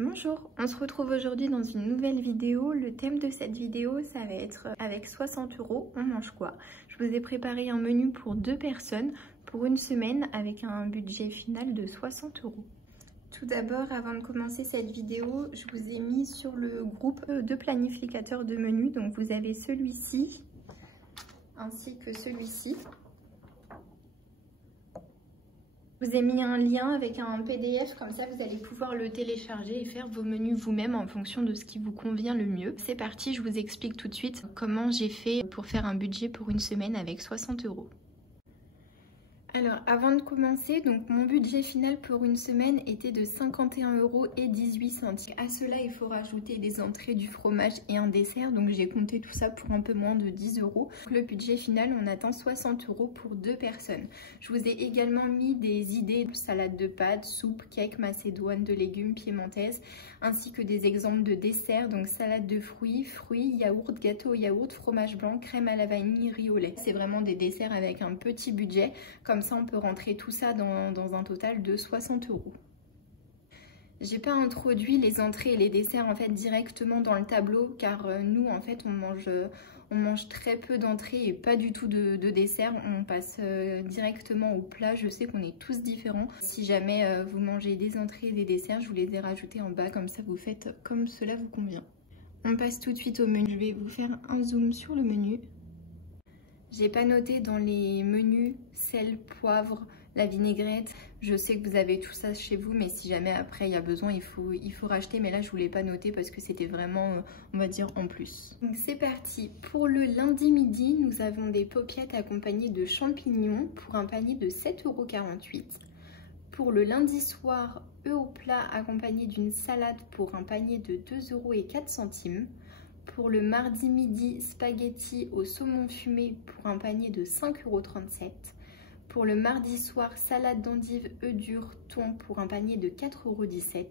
Bonjour, on se retrouve aujourd'hui dans une nouvelle vidéo. Le thème de cette vidéo, ça va être avec 60 €, on mange quoi? Je vous ai préparé un menu pour 2 personnes pour une semaine avec un budget final de 60 €. Tout d'abord, avant de commencer cette vidéo, je vous ai mis sur le groupe de planificateurs de menus. Donc vous avez celui-ci ainsi que celui-ci. Je vous ai mis un lien avec un PDF, comme ça vous allez pouvoir le télécharger et faire vos menus vous-même en fonction de ce qui vous convient le mieux. C'est parti, je vous explique tout de suite comment j'ai fait pour faire un budget pour une semaine avec 60 €. Alors avant de commencer, donc mon budget final pour une semaine était de 51,18 €. À cela il faut rajouter des entrées, du fromage et un dessert, donc j'ai compté tout ça pour un peu moins de 10 €. Le budget final, on atteint 60 € pour 2 personnes. Je vous ai également mis des idées de salade de pâtes, soupe, cake, macédoine, de légumes piémontaise, ainsi que des exemples de desserts, donc salade de fruits, yaourt, gâteau au yaourt, fromage blanc, crème à la vanille, riz au lait. C'est vraiment des desserts avec un petit budget, comme ça on peut rentrer tout ça dans un total de 60 €. J'ai pas introduit les entrées et les desserts en fait directement dans le tableau, car nous en fait on mange très peu d'entrées et pas du tout de dessert. On passe directement au plat. Je sais qu'on est tous différents. Si jamais vous mangez des entrées et des desserts, je vous les ai rajoutés en bas, comme ça vous faites comme cela vous convient. On passe tout de suite au menu. Je vais vous faire un zoom sur le menu. J'ai pas noté dans les menus sel, poivre, la vinaigrette. Je sais que vous avez tout ça chez vous, mais si jamais après il y a besoin, il faut racheter. Mais là, je ne vous l'ai pas noté parce que c'était vraiment, on va dire, en plus. Donc c'est parti. Pour le lundi midi, nous avons des poppiettes accompagnées de champignons pour un panier de 7,48 €. Pour le lundi soir, œufs au plat accompagnés d'une salade pour un panier de 2,04 €. Pour le mardi midi, spaghettis au saumon fumé pour un panier de 5,37 €. Pour le mardi soir, salade d'endives, œufs durs, thon pour un panier de 4,17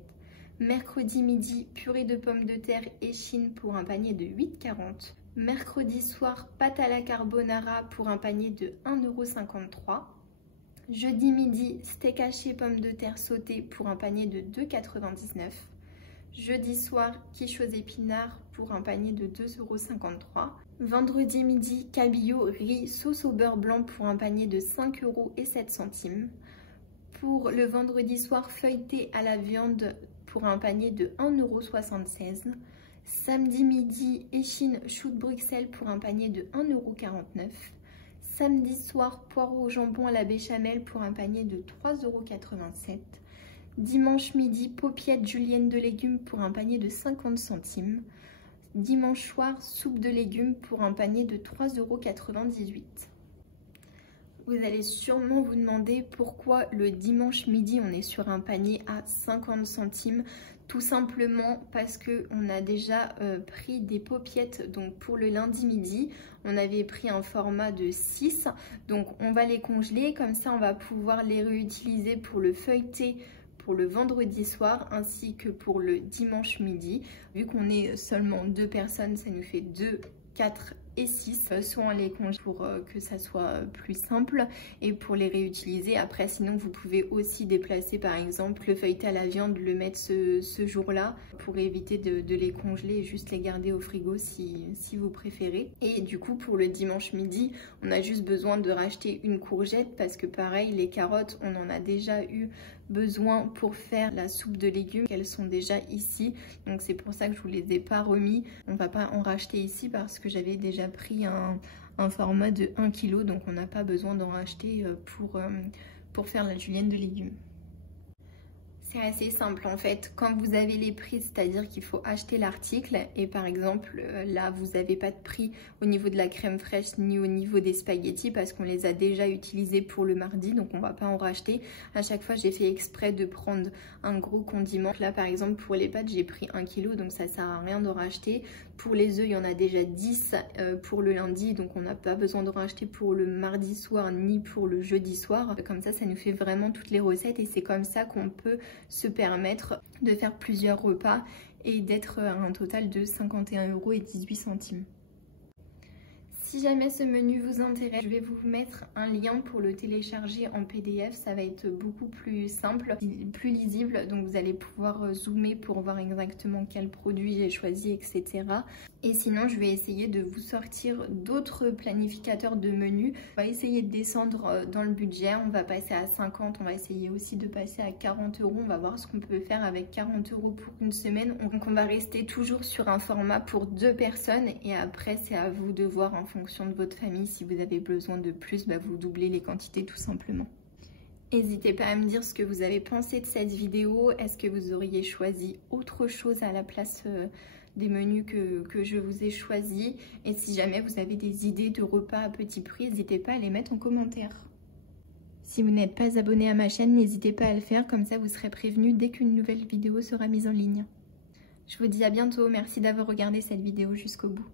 €. Mercredi midi, purée de pommes de terre échine pour un panier de 8,40 €. Mercredi soir, pâte à la carbonara pour un panier de 1,53 €. Jeudi midi, steak haché pommes de terre sautées pour un panier de 2,99 €. Jeudi soir, quiche aux épinards pour un panier de 2,53 €. Vendredi midi, cabillaud, riz, sauce au beurre blanc pour un panier de 5,07 €. Pour le vendredi soir, feuilleté à la viande pour un panier de 1,76 €. Samedi midi, échine chou de Bruxelles pour un panier de 1,49 €. Samedi soir, poireaux au jambon à la béchamel pour un panier de 3,87 €. Dimanche midi, paupiètes julienne de légumes pour un panier de 50 centimes. Dimanche soir, soupe de légumes pour un panier de 3,98 €. Vous allez sûrement vous demander pourquoi le dimanche midi on est sur un panier à 50 centimes. Tout simplement parce qu'on a déjà pris des paupiettes. Donc pour le lundi midi, on avait pris un format de 6. Donc on va les congeler, comme ça on va pouvoir les réutiliser pour le feuilleté pour le vendredi soir ainsi que pour le dimanche midi. Vu qu'on est seulement 2 personnes, ça nous fait 2, 4 et 6. Soit on les congèle pour que ça soit plus simple et pour les réutiliser. Après, sinon, vous pouvez aussi déplacer par exemple le feuilleté à la viande, le mettre ce jour-là pour éviter de les congeler et juste les garder au frigo si vous préférez. Et du coup, pour le dimanche midi, on a juste besoin de racheter une courgette parce que pareil, les carottes, on en a déjà eu besoin pour faire la soupe de légumes. Elles sont déjà ici, donc c'est pour ça que je vous les ai pas remis. On va pas en racheter ici parce que j'avais déjà pris un format de 1 kg, donc on n'a pas besoin d'en racheter pour faire la julienne de légumes. C'est assez simple en fait, quand vous avez les prix, c'est-à-dire qu'il faut acheter l'article et par exemple là vous n'avez pas de prix au niveau de la crème fraîche ni au niveau des spaghettis parce qu'on les a déjà utilisés pour le mardi, donc on va pas en racheter. À chaque fois j'ai fait exprès de prendre un gros condiment. Là par exemple pour les pâtes j'ai pris 1 kg, donc ça sert à rien de racheter. Pour les œufs il y en a déjà 10 pour le lundi, donc on n'a pas besoin de racheter pour le mardi soir ni pour le jeudi soir. Comme ça nous fait vraiment toutes les recettes et c'est comme ça qu'on peut se permettre de faire plusieurs repas et d'être à un total de 51,18 €. Si jamais ce menu vous intéresse, je vais vous mettre un lien pour le télécharger en PDF. Ça va être beaucoup plus simple, plus lisible. Donc vous allez pouvoir zoomer pour voir exactement quel produit j'ai choisi, etc. Et sinon, je vais essayer de vous sortir d'autres planificateurs de menus. On va essayer de descendre dans le budget. On va passer à 50. On va essayer aussi de passer à 40 €. On va voir ce qu'on peut faire avec 40 € pour une semaine. Donc on va rester toujours sur un format pour 2 personnes. Et après, c'est à vous de voir en fonction de votre famille. Si vous avez besoin de plus, vous doublez les quantités tout simplement. N'hésitez pas à me dire ce que vous avez pensé de cette vidéo. Est-ce que vous auriez choisi autre chose à la place des menus que je vous ai choisis? Et si jamais vous avez des idées de repas à petit prix, n'hésitez pas à les mettre en commentaire. Si vous n'êtes pas abonné à ma chaîne, n'hésitez pas à le faire, comme ça vous serez prévenu dès qu'une nouvelle vidéo sera mise en ligne. Je vous dis à bientôt, merci d'avoir regardé cette vidéo jusqu'au bout.